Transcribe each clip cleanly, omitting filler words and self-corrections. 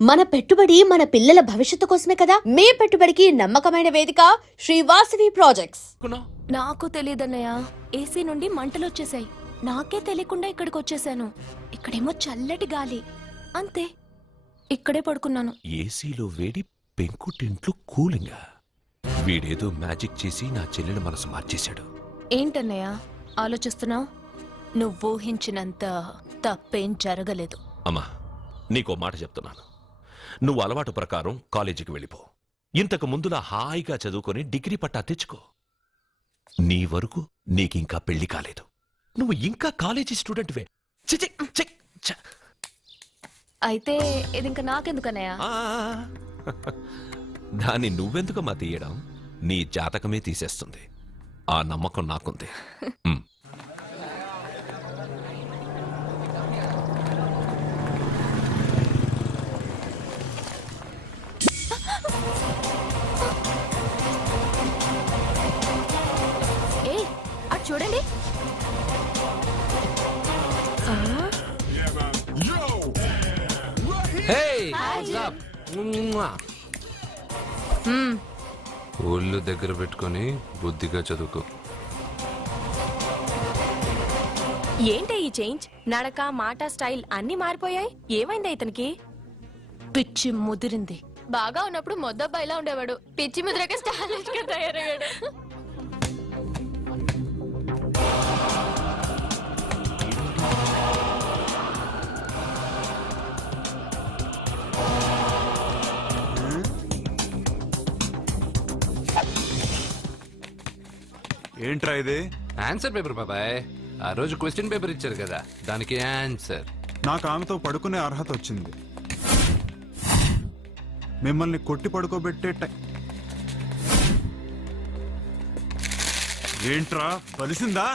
మన పెట్టుబడి మన పిల్లల భవిష్యత్తు కోసమే కదా. మీ పెట్టుబడికి నమ్మకమైన వేదిక శ్రీవాసవి ప్రాజెక్ట్స్. నాకు తెలియదన్నయ్య, ఏసీ నుండి మంటలు వచ్చేసాయి. నాకే తెలియకుండా ఇక్కడికి వచ్చేసాను. ఇక్కడేమో చల్లటి గాలి, అంతే. ఇక్కడే పడుకున్నాను. ఏసీలో వేడి, పెంకుటింట్లో కూలింగా. వీడేదో మ్యాజిక్ చేసి నా చెల్లెల మనసు మార్చేశాడు. ఏంటన్నయ్య ఆలోచిస్తున్నావు? నువ్వు ఊహించినంత తప్పేం జరగలేదు. అమ్మా, నీకో మాట చెప్తున్నాను. నువ్వు అలవాటు ప్రకారం కాలేజీకి వెళ్ళిపో. ఇంతకు ముందులా హాయిగా చదువుకొని డిగ్రీ పట్టా తెచ్చుకో. నీ వరకు నీకింకా పెళ్లి కాలేదు. నువ్వు ఇంకా కాలేజీ స్టూడెంట్వే. అయితే ఇది ఇంకా నాకెందుకన్నయ్య? దాన్ని నువ్వెందుకమ్మా తీయడం? నీ జాతకమే తీసేస్తుంది. ఆ నమ్మకం నాకుంది. చూడండి. ఒళ్ళు దగ్గర పెట్టుకొని బుద్ధిగా చదువుకో. ఏంటి ఈ చేంజ్? నడక, మాట, స్టైల్ అన్ని మారిపోయాయి. ఏమైంది ఇతనికి? పిచ్చి ముదిరింది. బాగా ఉన్నప్పుడు మొద్దబ్బాయిలా ఉండేవాడు. పిచ్చి ముద్రకే స్టైలిష్ గా తయారయ్యాడు. ఏంట్రా ఇది? ఆన్సర్ పేపర్ బాబాయ్. ఆ రోజు క్వశ్చన్ పేపర్ ఇచ్చారు కదా, దానికి ఆన్సర్. నాకు ఆమెతో పడుకునే అర్హత వచ్చింది. మిమ్మల్ని కొట్టి పడుకోబెట్టే ఏంట్రా బలిసిందా?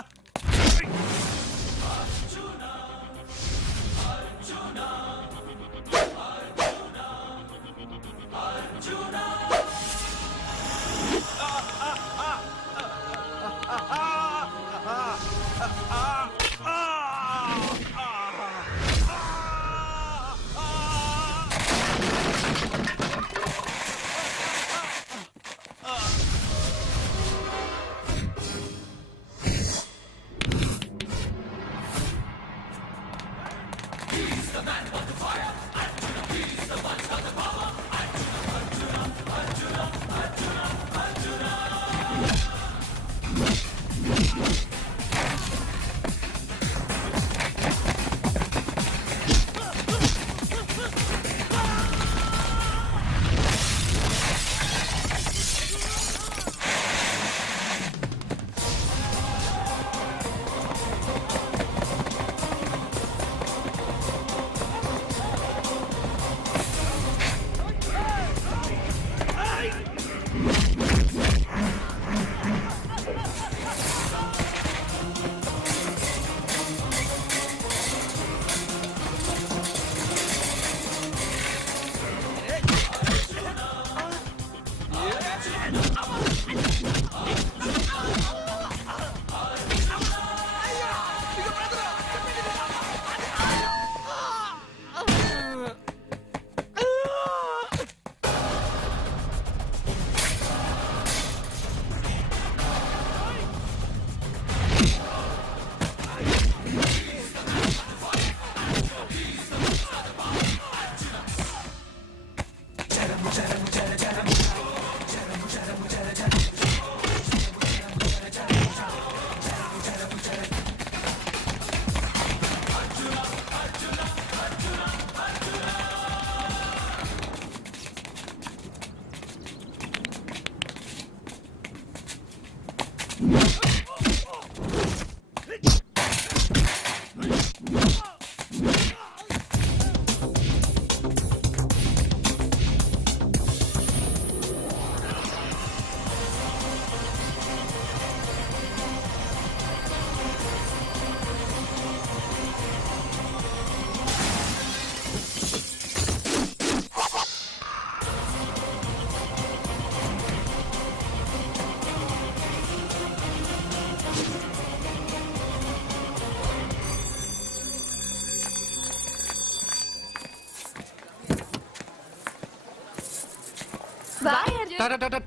బాయ్ అర్జున్.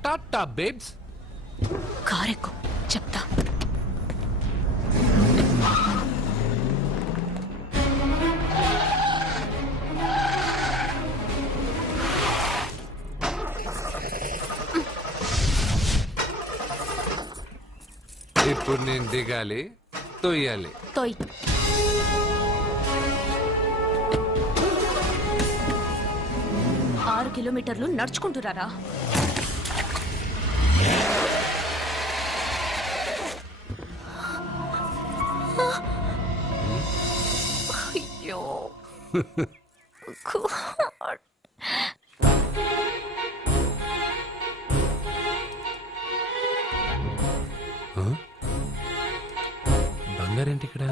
టాటా బేబ్స్. కారెక్కు చెప్తా. ఇప్పుడు నేను దిగాలి, తొయ్యాలి. తోయ్. ఆరు కిలోమీటర్లు నడుచుకుంటురారా? అయ్యో God. బంగారేంటి ఇక్కడ?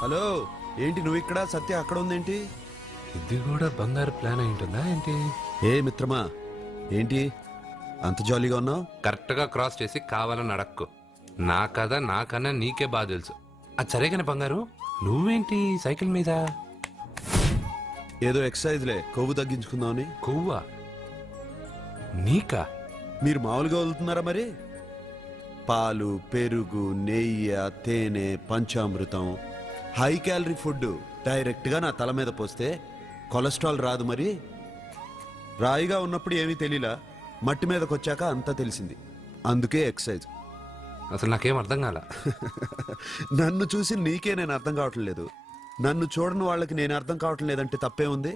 హలో, ఏంటి నువ్వు ఇక్కడ, సత్య అక్కడ ఉందేంటి? ఇది కూడా బంగారు ప్లాన్ అయి ఉంటుందా ఏంటి? ఏ మిత్రమా, ఏంటి అంత జాలీగా ఉన్నావు? కరెక్ట్ గా క్రాస్ చేసి కావాలని అడక్కు. నా కథ నాకన్నా నీకే బాగా తెలుసు. అది సరే కానీ బంగారు, నువ్వేంటి సైకిల్ మీద? ఏదో ఎక్సర్సైజ్లే, కొవ్వు తగ్గించుకుందామని. కొవ్వా? నీకా? మీరు మామూలుగా వదులుతున్నారా మరి? పాలు, పెరుగు, నెయ్యి, తేనె, panchamrutham, high calorie food direct గా నా తల మీద పోస్తే కొలెస్ట్రాల్ రాదు మరి. రాయిగా ఉన్నప్పుడు ఏమీ తెలియలా, మట్టి మీదకి వచ్చాక అంతా తెలిసింది. అందుకే ఎక్సర్సైజ్. అసలు నాకేం అర్థం కాల. నన్ను చూసి నీకే నేను అర్థం కావట్లేదు. నన్ను చూడని వాళ్ళకి నేను అర్థం కావటం లేదంటే తప్పే ఉంది.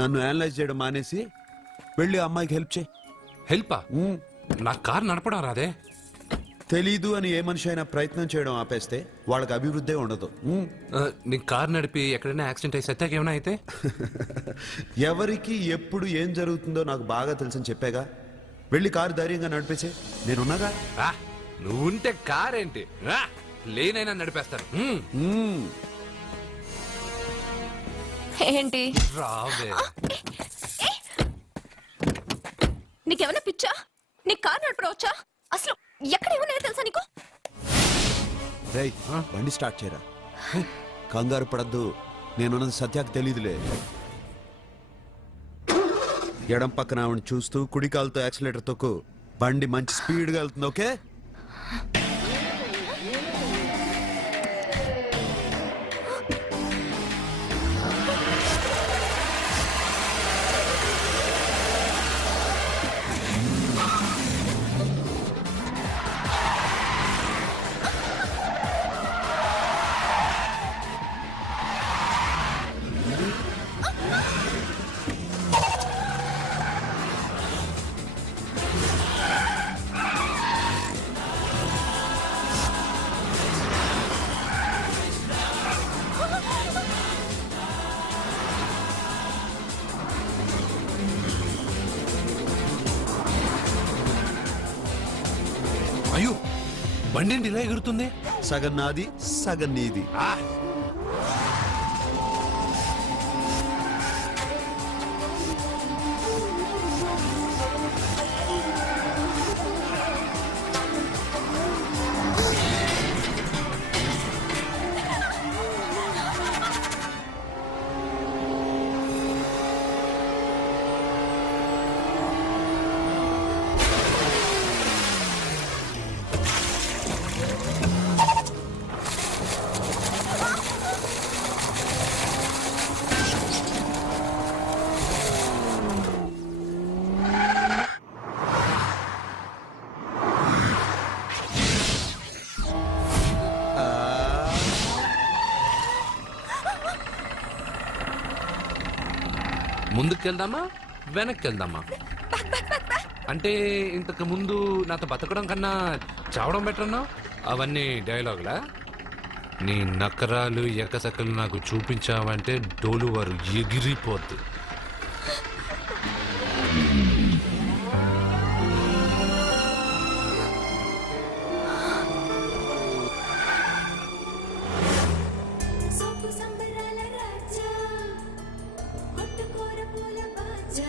నన్ను అనలైజ్ చేయడం మానేసి వెళ్ళి అమ్మాయికి హెల్ప్ చేయి. హెల్పా? నా కార్ నడపడం రాదే. తెలీదు అని ఏ మనిషి అయినా ప్రయత్నం చేయడం ఆపేస్తే వాళ్ళకి అభివృద్ధి ఉండదు. నీ కార్ నడిపి ఎక్కడైనా యాక్సిడెంట్ అయి సత్యాకి ఏమైనా అయితే? ఎవరికి ఎప్పుడు ఏం జరుగుతుందో నాకు బాగా తెలుసని చెప్పాగా. వెళ్ళి కారు ధైర్యంగా నడిపేసే, నేనున్నాగా. రా, నువ్వుంటే కార్ ఏంటి, రా లేనైనా నడిపేస్తాను. ఏంటి? రావే. నీకేమైనా పిచ్చా? నీ కార్ నడపడవచ్చా? అసలు ఎక్కడ ఏమన్నా తెలుసా నీకు? రేయ్, బండి స్టార్ట్ చేయరా. కంగారు పడద్దు, నేనున్నది సత్యాకి తెలీదులే. ఎడం పక్కన ఆవిడ చూస్తూ కుడి కాలుతో యాక్సిలేటర్ తొక్కు. బండి మంచి స్పీడ్గా వెళ్తుంది. ఓకే? అయ్యో, బండి ఏంటి ఇలా ఎగురుతుంది? సగం నాది, సగం నీది. ముందుకెళ్దామా వెనక్కి వెళ్దామా? అంటే ఇంతకు ముందు నాతో బతకడం కన్నా చావడం బెటర్ అన్నావు. అవన్నీ డైలాగులా? నీ నకరాలు ఎకసకలు నాకు చూపించావంటే డోలు వారు ఎగిరిపోద్దు. సోపు సంబరాల రాజా కొట్టుకోర పూల బాజా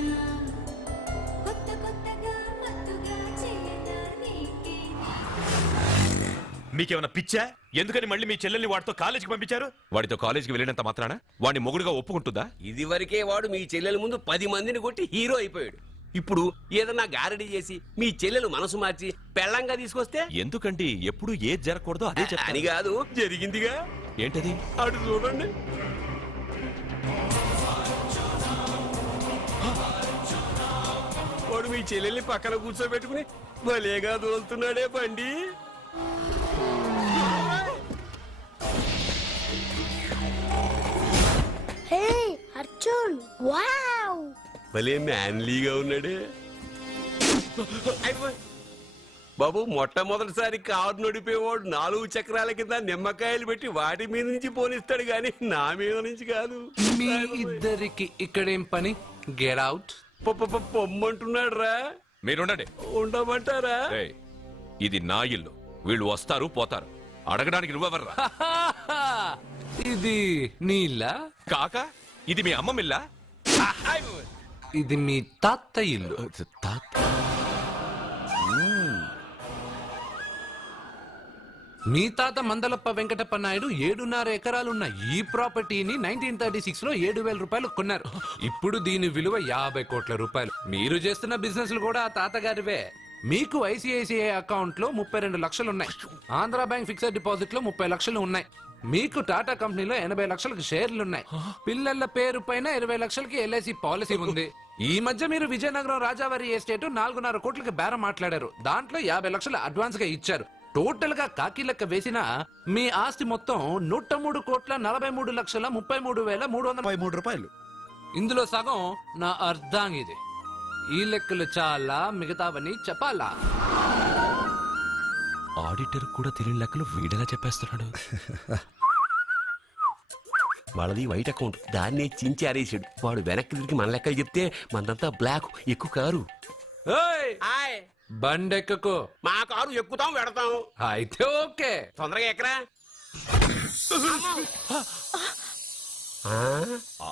కొత్త కొత్తగా మత్తుగా చేయనా నీకే. మీకేమైనా పిచ్చా? ఎందుకని మళ్ళీ మీ చెల్లెల్ని వాడితో కాలేజీకి పంపించారు? వాడితో కాలేజీకి వెళ్ళినంత మాత్రాన వాడిని మొగుడుగా ఒప్పుకుంటుందా? ఇదివరకే వాడు మీ చెల్లెల ముందు 10 మందిని కొట్టి హీరో అయిపోయాడు. ఇప్పుడు ఏదన్నా గారడీ చేసి మీ చెల్లెలు మనసు మార్చి పెళ్ళంగా తీసుకొస్తే ఎందుకండి ఎప్పుడు ఏది జరగకూడదో అదే అని చెప్తాను. కాదు, జరిగిందిగా. ఏంటది? అటు చూడండి. వాడు మీ చెల్లెల్ని పక్కన కూర్చోబెట్టుకుని భలేగా దోలుతున్నాడే బండి. హే అర్జున్ వావ్ భలే మ్యాన్లీగా ఉన్నాడే. బాబు, మొట్టమొదటిసారి కారు నడిపేవాడు 4 చక్రాల కింద నిమ్మకాయలు పెట్టి వాటి మీద నుంచి పోనిస్తాడు గాని నా మీద నుంచి కాదు. మీ ఇద్దరికి ఇక్కడేం పని? Get out. పొమ్మంటున్నాడు రా. మీరుండండి. ఉండమంటారా? ఏయ్, ఇది నా ఇల్లు. వీళ్ళు వస్తారు పోతారు. అడగడానికి నువ్వెవర్రా? ఇది నీళ్ళ, కాక ఇది మీ అమ్మమిల్లా? ఇది మీ తాత ఇల్లు. మీ తాత మందలప్ప వెంకటప్ప నాయుడు 7.5 ఎకరాలున్న ఈ ప్రాపర్టీని 1936 లో 7,000 రూపాయలు కొన్నారు. ఇప్పుడు దీని విలువ 50 కోట్ల రూపాయలు. మీరు చేస్తున్న బిజినెస్ కూడా ఆ తాతగారివే. మీకు ఐసిఐసిఐ అకౌంట్ లో 32 లక్షలు ఉన్నాయి. ఆంధ్ర బ్యాంక్ ఫిక్స్డ్ డిపాజిట్ లో 30 లక్షలు ఉన్నాయి. మీకు టాటా కంపెనీలో 80 లక్షలకు షేర్లున్నాయి. పిల్లల పేరు పైన 20 లక్షలకి ఎల్ఐసి పాలసీ ఉంది. ఈ మధ్య మీరు విజయనగరం రాజావారి ఎస్టేట్ 4.5 కోట్లకి బేరం మాట్లాడారు. దాంట్లో 50 లక్షలు అడ్వాన్స్ గా ఇచ్చారు. టోటల్ గా కాకి లెక్క వేసిన మీ ఆస్తి మొత్తం 103,43,33,333 రూపాయలు. ఇందులో సగం నా అర్ధాంగిది. ఈ లెక్కలు చాలా, మిగతావని చెప్పాలా? ఆడిటర్ కూడా తెలియని లెక్కలు వీడేలా చెప్పేస్తున్నాడు. వాళ్ళది వైట్ అకౌంట్, దాన్నే చించి ఆరేసాడు. వాడు వెనక్కి తిరిగి మన లెక్కలు చెప్తే మనదంతా బ్లాక్. ఎక్కువ కారు. ఏయ్! బండెక్కకు. మా కారు ఎక్కుతాం పెడతాం. అయితే ఓకే. తొందరగా ఎక్కరా.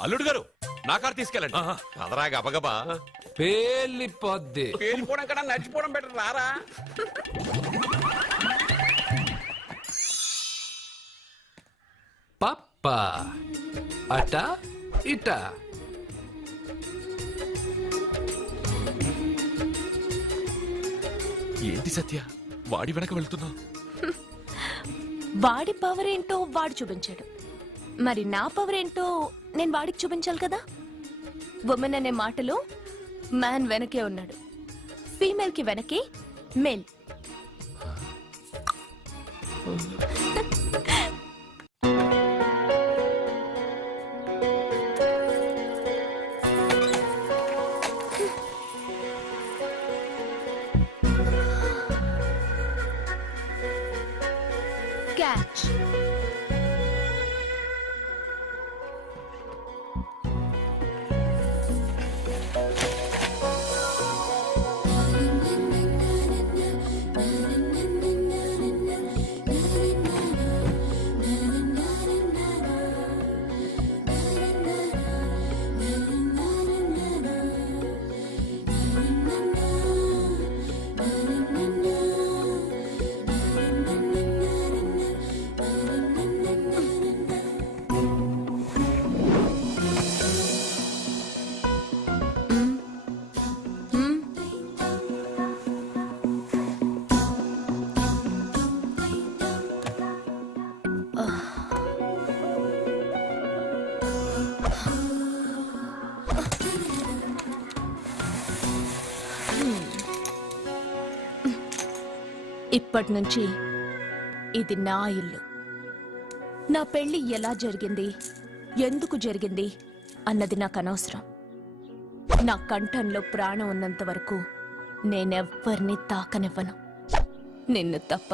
అల్లుడు గారు, నా కారు తీసుకెళ్ళండి. అదరా గబగబా. పేలిపోద్ది. పేలిపోవడం కన్నా నడిచిపోవడం బెటర్. రారా. పప్ప అట ఇట. ఏంటి సత్య, వాడి వెనక వెళ్తున్నావు? వాడి పవర్ ఏంటో వాడు చూపించాడు. మరి నా పవర్ ఏంటో నేను వాడికి చూపించాలి కదా. ఉమెన్ అనే మాటలో మ్యాన్ వెనకే ఉన్నాడు. ఫీమేల్ కి వెనకే మేల్. క్యాచ్. ఇప్పటి నుంచి ఇది నా ఇల్లు. నా పెళ్లి ఎలా జరిగింది, ఎందుకు జరిగింది అన్నది నాకు అనవసరం. నా కంఠంలో ప్రాణం ఉన్నంత వరకు నేనెవ్వరిని తాకనివ్వను, నిన్ను తప్ప.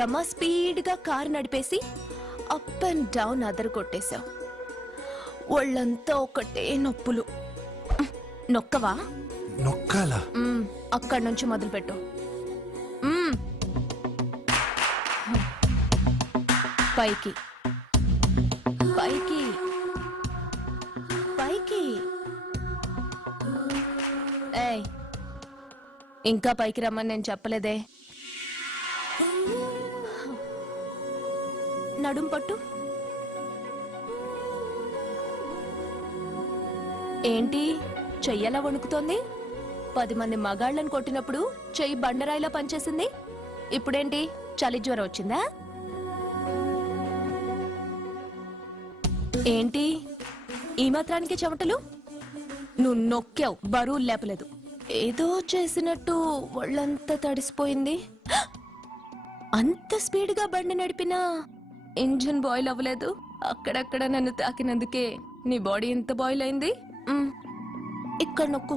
యమ స్పీడ్గా కారు నడిపేసి అప్ అండ్ డౌన్ అదరు కొట్టేశావు. ఒళ్ళంతా ఒకటే నొప్పులు. నొక్కవా? నొక్కాలా? అక్కడి నుంచి మొదలుపెట్టు. పైకి పైకి పైకి ఇంకా పైకి రమ్మని నేను చెప్పలేదే. నడుం పట్టు. ఏంటి చెయ్యలా వణుకుతోంది? 10 మంది మగాళ్ళని కొట్టినప్పుడు చెయ్యి బండరాయిలా పనిచేసింది. ఇప్పుడేంటి చలి జ్వరం వచ్చిందా? ఏంటి ఈ మాత్రానికి చెమటలు? నువ్వు నొక్కావు, బరువు లేపలేదు. ఏదో చేసినట్టు ఒళ్ళంతా తడిసిపోయింది. అంత స్పీడ్గా బండి నడిపినా ఇంజిన్ బాయిల్ అవ్వలేదు. అక్కడక్కడ నన్ను తాకినందుకే నీ బాడీ ఎంత బాయిల్ అయింది. ఇక్కడ నొక్కు.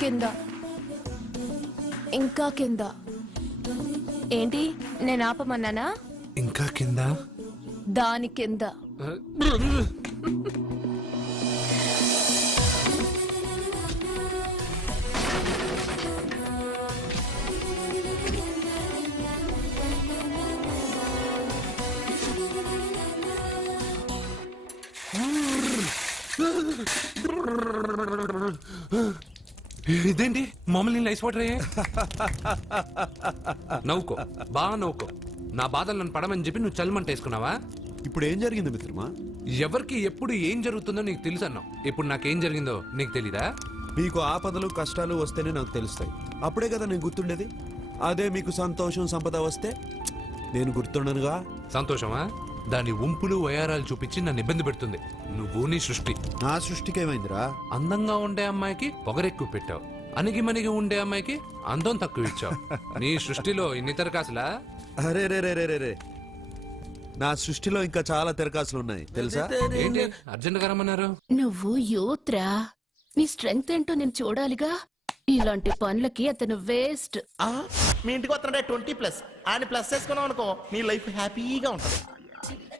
కింద, ఇంకా కింద. ఏంటి నేను ఆపమన్నానా? ఇంకా కింద. దాని కింద. ఇదేంటి మామూలు నీళ్ళు ఐస్ వాటర్ అయ్యే? నవ్వుకో, బాగా నవ్వుకో. నా బాధలు నన్ను పడమని చెప్పి నువ్వు చల్మంట వేసుకున్నావా? ఇప్పుడు ఏం జరిగింది మిత్రమా? ఎవరికి ఎప్పుడు ఏం జరుగుతుందో నీకు తెలుసు అన్నావు. ఇప్పుడు నాకేం జరిగిందో నీకు తెలీదా? మీకు ఆపదలు కష్టాలు వస్తేనే నాకు తెలుస్తాయి. అప్పుడే కదా నేను గుర్తుండేది. అదే మీకు సంతోషం సంపద వస్తే నేను గుర్తుండనుగా. సంతోషమా? దాని ఉంపులు వయారాలు చూపించి నన్ను ఇబ్బంది పెడుతుంది. నువ్వు నీ సృష్టి. నా సృష్టికి ఏమైందిరా? అందంగా ఉండే అమ్మాయికి పొగరెక్కువ పెట్టావు, అణిగి మణిగి ఉండే అమ్మాయికి అందం తక్కువ ఇచ్చావు. నీ సృష్టిలో ఇన్ని తరకాసులా? అరే రే రే రే రే, నా సృష్టిలో ఇంకా చాలా తెరకాసులు ఉన్నాయి తెలుసా? ఏంటి అర్జెంట్ గా రమ్మన్నారు? నువ్వు యూత్రా, నీ స్ట్రెంగ్త్ ఏంటో నేను చూడాలిగా. ఇలాంటి పనులకి అతను వేస్ట్. మీ ఇంటికి వస్తున్నాడే 20+ ఆయన ప్లస్ చేసుకున్నావు అనుకో, నీ లైఫ్ హ్యాపీగా ఉంటుంది.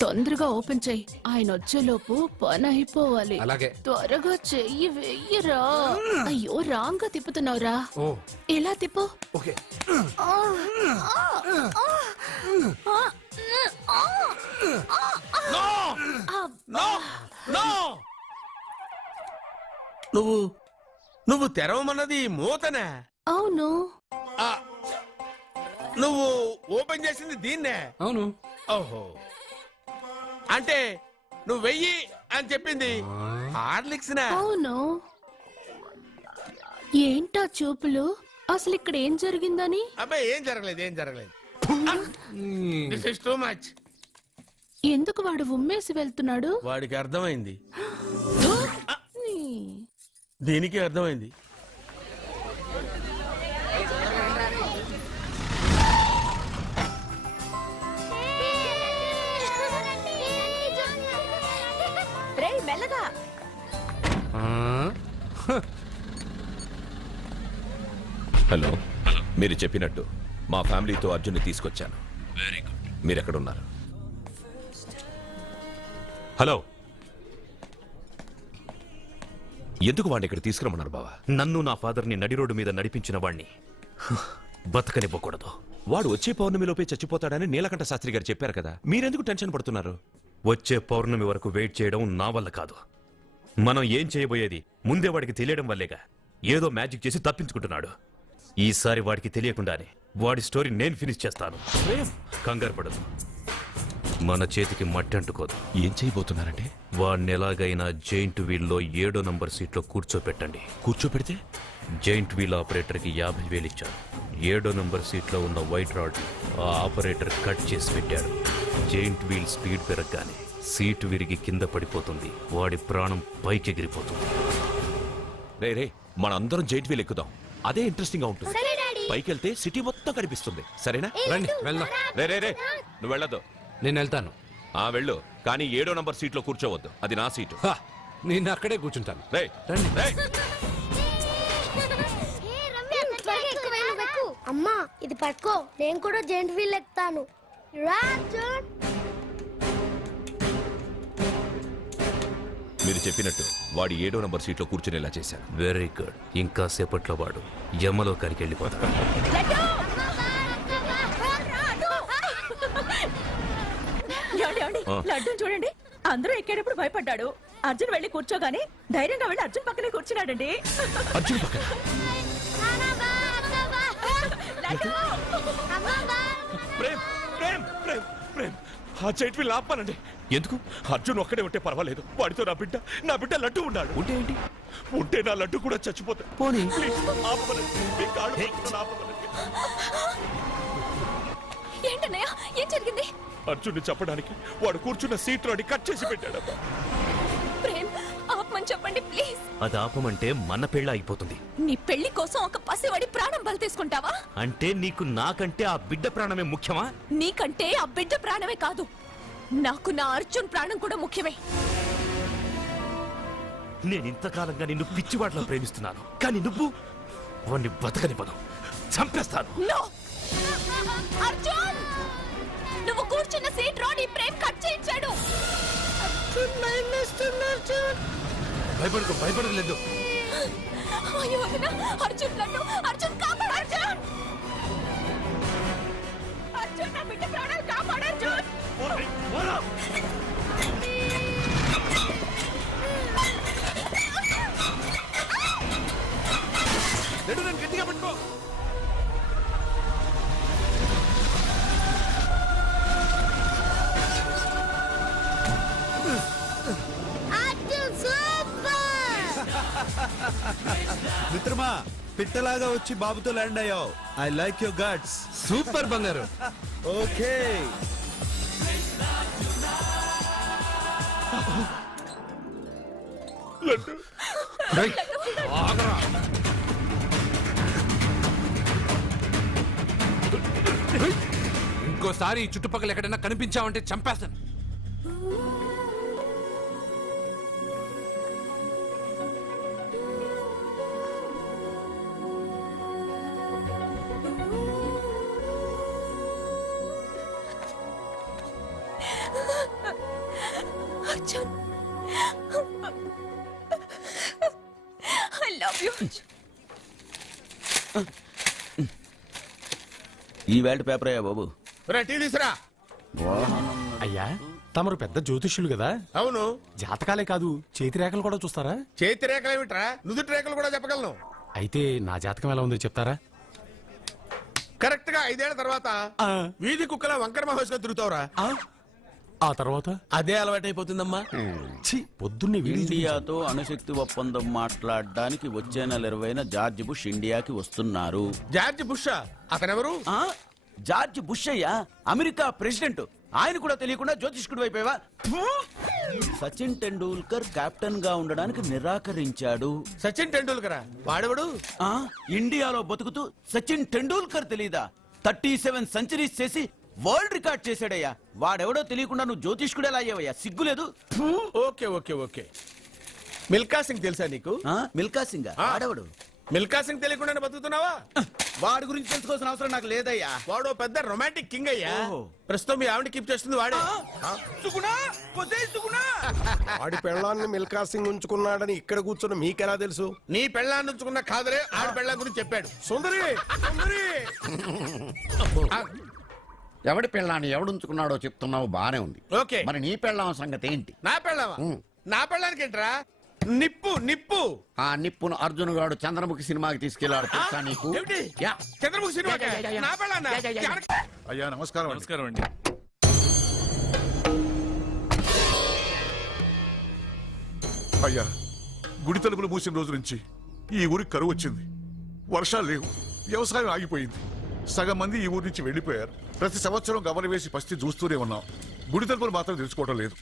తొందరగా ఓపెన్ చెయ్యి, ఆయన వచ్చేలోపు పని అయిపోవాలి. అలాగే. త్వరగా చెయ్యి వెయ్యరా. అయ్యో రాంగ్ గా తిప్పుతున్నావురా. ఓ ఇలా తిప్పు. ఓకే. నువ్వు తెరవమన్నది మూతనే. అవును. నువ్వు ఓపెన్ చేసింది దీన్నే. అవును. ఓహో, అంటే నువ్వు వెయ్యి అని చెప్పింది హార్లిక్స్. అవును. ఏంటా చూపులు? అసలు ఇక్కడ ఏం జరిగిందని? అబ్బాయి ఏం జరగలేదు. This is too much. ఎందుకు వాడు ఉమ్మేసి వెళ్తున్నాడు? వాడికి అర్థమైంది, దీనికి అర్థమైంది. మెల్లగా. హలో, మీరు చెప్పినట్టు మా ఫ్యామిలీతో అర్జున్ని తీసుకొచ్చాను. Very good. మీరు ఎక్కడున్నారు? హలో, ఎందుకు వాడిని ఇక్కడ తీసుకురమ్మన్నారు బావా? నన్ను నా ఫాదర్ని నడి రోడ్డు మీద నడిపించిన వాణ్ణి బతకనివ్వకూడదు. వాడు వచ్చే పౌర్ణమిలోపే చచ్చిపోతాడని నీలకంఠ శాస్త్రి గారు చెప్పారు కదా, మీరెందుకు టెన్షన్ పడుతున్నారు? వచ్చే పౌర్ణమి వరకు వెయిట్ చేయడం నా వల్ల కాదు. మనం ఏం చేయబోయేది ముందే వాడికి తెలియడం వల్లేగా. ఏదో మ్యాజిక్ చేసి తప్పించుకుంటున్నాడు. ఈసారి వాడికి తెలియకుండానే వాడి స్టోరీ నేను ఫినిష్ చేస్తాను. కంగారు పడదు, మన చేతికి మట్టి అంటుకోదు. ఏం చేయబోతున్నారంటే? వాడిని ఎలాగైనా జైంట్ వీల్లో 7వ నంబర్ సీట్లో కూర్చోపెట్టండి. కూర్చోపెడితే జైంట్ వీల్ ఆపరేటర్కి 50,000 ఇచ్చారు. 7వ నంబర్ సీట్లో ఉన్న వైట్ రాడ్ ఆ ఆపరేటర్ కట్ చేసి పెట్టాడు. జైంట్ వీల్ స్పీడ్ పెరగగానే సీటు విరిగి కింద పడిపోతుంది. వాడి ప్రాణం పైకి ఎగిరిపోతుంది. రే మనందరం జైంట్ వీల్ ఎక్కుదాం, అదే ఇంట్రెస్టింగ్ గా ఉంటుంది. పైకి వెళ్తే సిటీ మొత్తం కనిపిస్తుంది. సరేనా? రండి వెళ్దాం. రే నువ్వు వెళ్ళదు. నేను వెళ్తాను. వెళ్ళు, కానీ 7వ నంబర్ సీట్లో కూర్చోవద్దు, అది నా సీటు. నేను అక్కడే కూర్చుంటాను. రేయ్, రండి. రేయ్. అమ్మా ఇది పట్టుకో, నేను కూడా జెంట్ వీల్ ఎక్కుతాను. రాజన్, మీరు చెప్పినట్టు వాడి 7వ నంబర్ సీట్లో కూర్చునేలా చేశాను. Very good. ఇంకా సేపట్లో వాడు యమలోకానికి వెళ్ళిపోతాడు. లడ్డు చూడండి, అందరూ ఎక్కేటప్పుడు భయపడ్డాడు. అర్జున్ వెళ్ళి కూర్చోగానే ధైర్యంగా వెళ్ళి అర్జున్ పక్కనే కూర్చున్నాడండి. అర్జున్ పక్కన ప్రేమ్ ప్రేమ్ ప్రేమ్ ప్రేమ్ ఆ చైట్ వీళ్ళు ఆపానండి. ఎందుకు? అర్జున్ ఒక్కడే ఉంటే పర్వాలేదు, వాడితో నా బిడ్డ లడ్డు ఉన్నాడు. ఉంటే ఏంటి? ఉంటే నా లడ్డు కూడా చచ్చిపోతాడు. పోనీ ఏంటన్నయ్య, ఏం జరిగింది? అర్జున్ చెప్పడానికి వాడు కూర్చున్న సీట్ లోని కట్ చేసి పెట్టాడు. ప్రేమ్, ఆపమని చెప్పండి ప్లీజ్. అది ఆపమంటే మన పెళ్ళ అయిపోతుంది. నీ పెళ్లి కోసం ఒక పసివాడి ప్రాణం బలి తీసుకుంటావా? అంటే నీకు నాకంటే ఆ బిడ్డ ప్రాణమే ముఖ్యమా? నీకంటే ఆ బిడ్డ ప్రాణమే కాదు, నాకు నా అర్జున్ ప్రాణం కూడా ముఖ్యమే. నేను ఇంతకాలంగా నిన్ను పిచ్చివాడిలో ప్రేమిస్తున్నాను, కానీ నువ్వు వాణ్ణి బతకనివ్వను, చంపేస్తాను. నో! అర్జున్, నువ్వు కూర్చున్న సీట్ రోడ్ ప్రేమ్ కట్ చేయించాడు. భయపడలేదు. అయ్యో వదినా, అర్జున్ లడ్డు, అర్జున్ కాపాడు, అర్జున్! అర్జున్, నా బిడ్డ ప్రాణాలు కాపాడు, అర్జున్! గట్టిగా పట్టుకో. మిత్రమా, పిట్టలాగా వచ్చి బాబుతో ల్యాండ్ అయ్యావు. I like your guts. Super బంగారు. ఓకే. ఆగరా. ఇంకోసారి ఈ చుట్టుపక్కల ఎక్కడైనా కనిపించావంటే చంపేస్తాను. Arjun, I love you. ఈ వేల్ట్ పేపర్ అయ్యా బాబు. అయ్యా, తమరు పెద్ద జ్యోతిష్యులు కదా? అవును. జాతకాలే కాదు, చేతి రేఖలు కూడా చూస్తారా? చేతి రేఖలు ఏమిట్రా, నుదుటి రేఖలు కూడా చెప్పగలను. అయితే నా జాతకం ఎలా ఉందో చెప్తారా? కరెక్ట్ గా 5 ఏళ్ల తర్వాత వీధి కుక్కల వంకర మహోత్సవం తిరుగుతావురా. ఆ తర్వాత అదే అలవాటైపోతుందమ్మా. ఛీ, పొద్దున్నే ఇండియాతో అణుశక్తి ఒప్పందం మాట్లాడడానికి వచ్చే నెల 20న జార్జ్ బుష్ ఇండియాకి వస్తున్నారు. జార్జ్ బుషా? అతనెవరు? జార్జ్ బుష్ అయ్యా, అమెరికా ప్రెసిడెంట్. ఆయన కూడా తెలియకుండా జ్యోతిష్కుడు వైపోయావా? సచిన్ టెండూల్కర్ కెప్టెన్ గా ఉండడానికి నిరాకరించాడు. సచిన్ టెండూల్కరా? వాడెవడు? ఇండియాలో బతుకుతూ సచిన్ టెండూల్కర్ తెలీదా? 37 సెంచరీస్ చేసి వరల్డ్ రికార్డ్ చేశాడయ్యా. వాడెవడో తెలియకుండా నువ్వు జ్యోతిష్కుడు ఎలా అయ్యావయ్యా? సిగ్గులేదు. Okay okay okay. Milkha Singh తెలుసా నీకు? మిల్కా సింగ్ వాడెవడు? మిల్కా సింగ్ తెలియకుండా బతుకుతున్నావా? వాడి గురించి తెలుసుకోవాల్సిన అవసరం నాకు లేదయ్యా. వాడు పెద్ద రొమాంటిక్ కింగ్ అయ్యా. ప్రస్తుతం మీ ఆవిడ కీప్ చేస్తుంది వాడే. వాడి పెళ్ళాన్ని మిల్కా సింగ్ ఉంచుకున్నాడని ఇక్కడ కూర్చుని మీకెలా తెలుసు? నీ పెళ్ళాన్ని ఉంచుకున్న కాదరే ఆడి పెళ్ళాం గురించి చెప్పాడు. సుందరి సుందరి. ఎవడి పెళ్ళాన్ని ఎవడుంచుకున్నాడో చెప్తున్నావు, బానే ఉంది. ఓకే, మరి నీ పెళ్ళాం సంగతి ఏంటి? నా పెళ్ళావా? నా పెళ్ళానికి ఏంట్రా? నిప్పు నిప్పు. ఆ నిప్పును అర్జున్ గాడు చంద్రముఖి సినిమాకి తీసుకెళ్లాడు, తెలుసా నీకు? ఏమిటి? యా. చంద్రముఖి సినిమా నా పెళ్ళాన్నా? అయ్యా నమస్కారం. నమస్కారం అండి. అయ్యా, గుడి తలుపులు మూసిన రోజు నుంచి ఈ ఊరికి కరువు వచ్చింది. వర్షాలు లేవు, వ్యవసాయం ఆగిపోయింది. సగం మంది ఈ ఊరి నుంచి వెళ్లిపోయారు. ప్రతి సంవత్సరం గవల వేసి పరిస్థితి చూస్తూనే ఉన్నాం. గుడి తలుపులు మాత్రం తెలుసుకోవడం లేదు.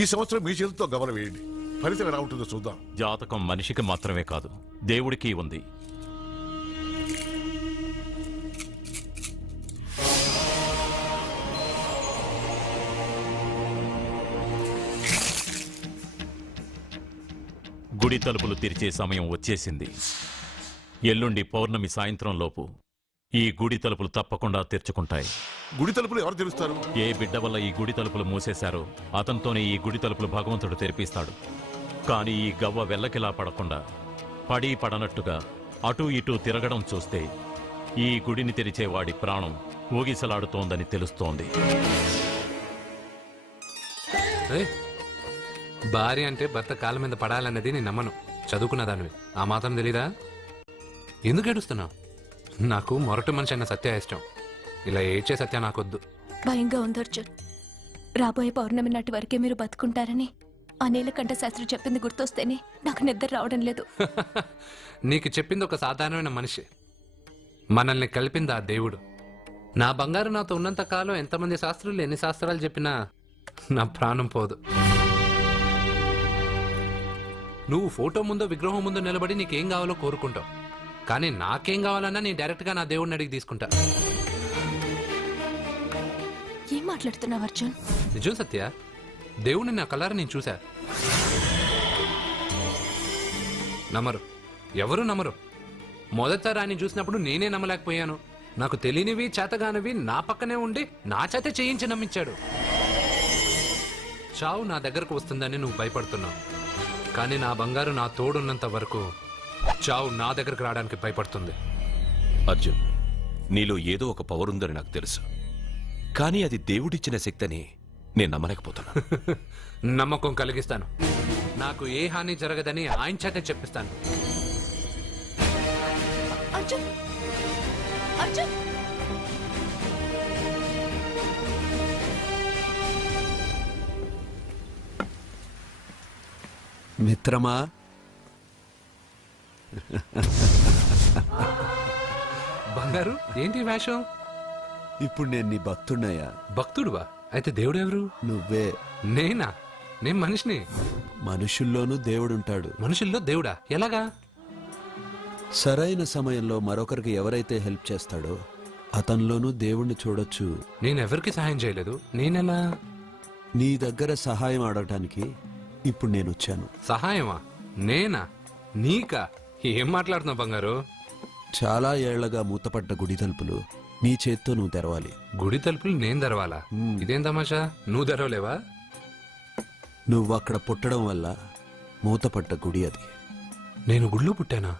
ఈ సంవత్సరం మీ చేతితో గవల వేయండి, ఫలితం ఎలా ఉంటుందో చూద్దాం. జాతకం మనిషికి మాత్రమే కాదు, దేవుడికి ఉంది. గుడి తలుపులు తెరిచే సమయం వచ్చేసింది. ఎల్లుండి పౌర్ణమి సాయంత్రం లోపు ఈ గుడి తలుపులు తప్పకుండా తెరుచుకుంటాయి. గుడి తలుపులు ఎవరు తెరుస్తారు? ఏ బిడ్డ వల్ల ఈ గుడి తలుపులు మూసేశారో అతనితోనే ఈ గుడి తలుపులు భగవంతుడు తెరిపిస్తాడు. కానీ ఈ గవ్వ వెల్లకిలా పడకుండా పడి పడనట్టుగా అటూ ఇటూ తిరగడం చూస్తే ఈ గుడిని తెరిచే వాడి ప్రాణం ఊగిసలాడుతోందని తెలుస్తోంది. భార్య అంటే భర్త కాళ్ళ మీద పడాలన్నది నేను నమ్మను. చదువుకున్న దానివి ఆ మాత్రం తెలీదా? ఎందుకు ఏడుస్తున్నావు? నాకు మొరటి మనిషి అయిన సత్య ఇష్టం. ఇలా ఏడ్చే సత్య నాకొద్దు. భయంగా ఉంది అర్జున్. రాబోయే పౌర్ణమి నాటి వరకే మీరు బతుకుంటారని ఆ నీలకంఠ శాస్త్రి చెప్పింది గుర్తొస్తేనే నాకు నిద్ర రావడం లేదు. నీకు చెప్పింది ఒక సాధారణమైన మనిషి, మనల్ని కలిపింది ఆ దేవుడు. నా బంగారు నాతో ఉన్నంత కాలం ఎంతమంది శాస్త్రులు ఎన్ని శాస్త్రాలు చెప్పినా నా ప్రాణం పోదు. నువ్వు ఫోటో ముందో విగ్రహం ముందో నిలబడి నీకేం కావాలో కోరుకుంటావు, కానీ నాకేం కావాలన్నా నేను డైరెక్ట్గా నా దేవుడిని అడిగి తీసుకుంటా. ఏం మాట్లాడుతున్నావు అర్జున్? నిజం సత్య, దేవుడిని నా కళ్ళారా నేను చూశా. నమ్మరు, ఎవరు నమ్మరు. మొదటిసారి ఆయన చూసినప్పుడు నేనే నమ్మలేకపోయాను. నాకు తెలియనివి చేతగానివి నా పక్కనే ఉండి నా చేత చేయించి నమ్మించాడు. చావు నా దగ్గరకు వస్తుందని నువ్వు భయపడుతున్నావు, కానీ నా బంగారు నా తోడున్నంత వరకు చావు నా దగ్గరకు రావడానికి భయపడుతుంది. అర్జున్, నీలో ఏదో ఒక పవర్ ఉందని నాకు తెలుసు, కానీ అది దేవుడిచ్చిన శక్తి అని నేను నమ్మలేకపోతున్నా. నమ్మకం కలిగిస్తాను. నాకు ఏ హాని జరగదని ఆయన చేత చెప్పిస్తాను. అర్జున్, అర్జున్, మిత్రమా, బంగారు ఏంటి ఈ వేషం? ఇప్పుడు నేను నీ భక్తున్నయ్యా. భక్తుడువా? అయితే దేవుడు ఎవరు? నువ్వే. నేనా? నేను మనిషిని. మనుషుల్లోనూ దేవుడుంటాడు. మనుషుల్లో దేవుడా? ఎలాగా? సరైన సమయంలో మరొకరికి ఎవరైతే హెల్ప్ చేస్తాడో అతనిలోనూ దేవుణ్ణి చూడొచ్చు. నేనెవరికి సహాయం చేయలేదు, నేనెలా? నీ దగ్గర సహాయం అడగటానికి ఇప్పుడు నేను వచ్చాను. సహాయమా? నేనా? నీకా? ఏం మాట్లాడుతున్నావు బంగారు? చాలా ఏళ్లగా మూతపడ్డ గుడి తలుపులు నీ చేత్తో నువ్వు తెరవాలి. గుడి తలుపులు నేను తెరవాలా? ఇదేం తమాషా? నువ్వు తెరవలేవా? నువ్వు అక్కడ పుట్టడం వల్ల మూతపడ్డ గుడి అది. నేను గుళ్ళో పుట్టానా?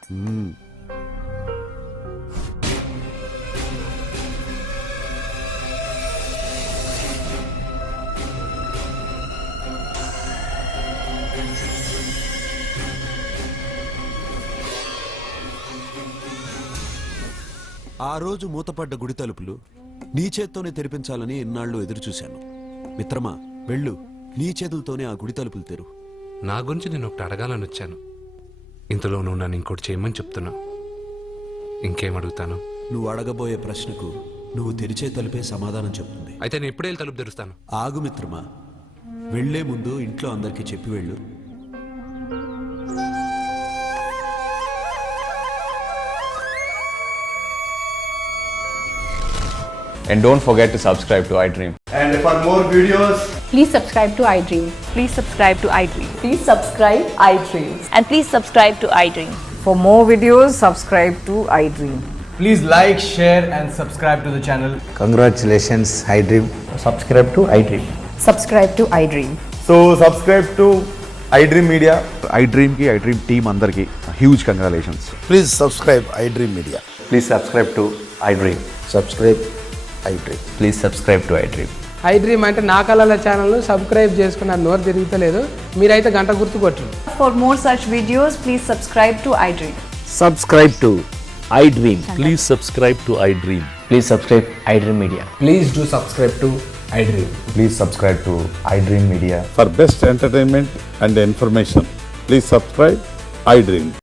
ఆ రోజు మూతపడ్డ గుడి తలుపులు నీ చేత్తోనే తెరిపించాలని ఇన్నాళ్ళు ఎదురు చూశాను. మిత్రమా, వెళ్ళు, నీ చేతులతోనే ఆ గుడి తలుపులు తెరు. నా గురించి నేను ఒకటి అడగాలని వచ్చాను. ఇంతలో నువ్వు నన్ను ఇంకోటి చేయమని చెప్తున్నావు. ఇంకేం అడుగుతాను? నువ్వు అడగబోయే ప్రశ్నకు నువ్వు తెరిచే తలుపే సమాధానం చెప్తుంది. అయితే నేను ఎప్పుడే తలుపు తెరుస్తాను. ఆగు మిత్రమా, వెళ్లే ముందు ఇంట్లో అందరికీ చెప్పి వెళ్ళు. And don't forget to subscribe to iDream. And for more videos, please subscribe to iDream. Please subscribe to iDream. Please subscribe iDream. And please subscribe to iDream. For more videos, subscribe to iDream. Please like, share, and subscribe to the channel. Congratulations, iDream. Subscribe to iDream. Subscribe to iDream. So, subscribe to iDream Media. iDream ki iDream team andarki huge congratulations. please subscribe iDream Media. Please subscribe to iDream. Subscribe iDream. Please subscribe to iDream. iDream అంటే నా కళల channel subscribe చేసుకున్న నోరు తిరుగుతలేదు. మీరైతే గంట గుర్తు కొట్టండి. For more such videos, please subscribe to iDream. Subscribe to iDream. Please subscribe to iDream. Please subscribe iDream Media. Please do subscribe to iDream. Please subscribe to iDream Media. For best entertainment and information, please subscribe iDream.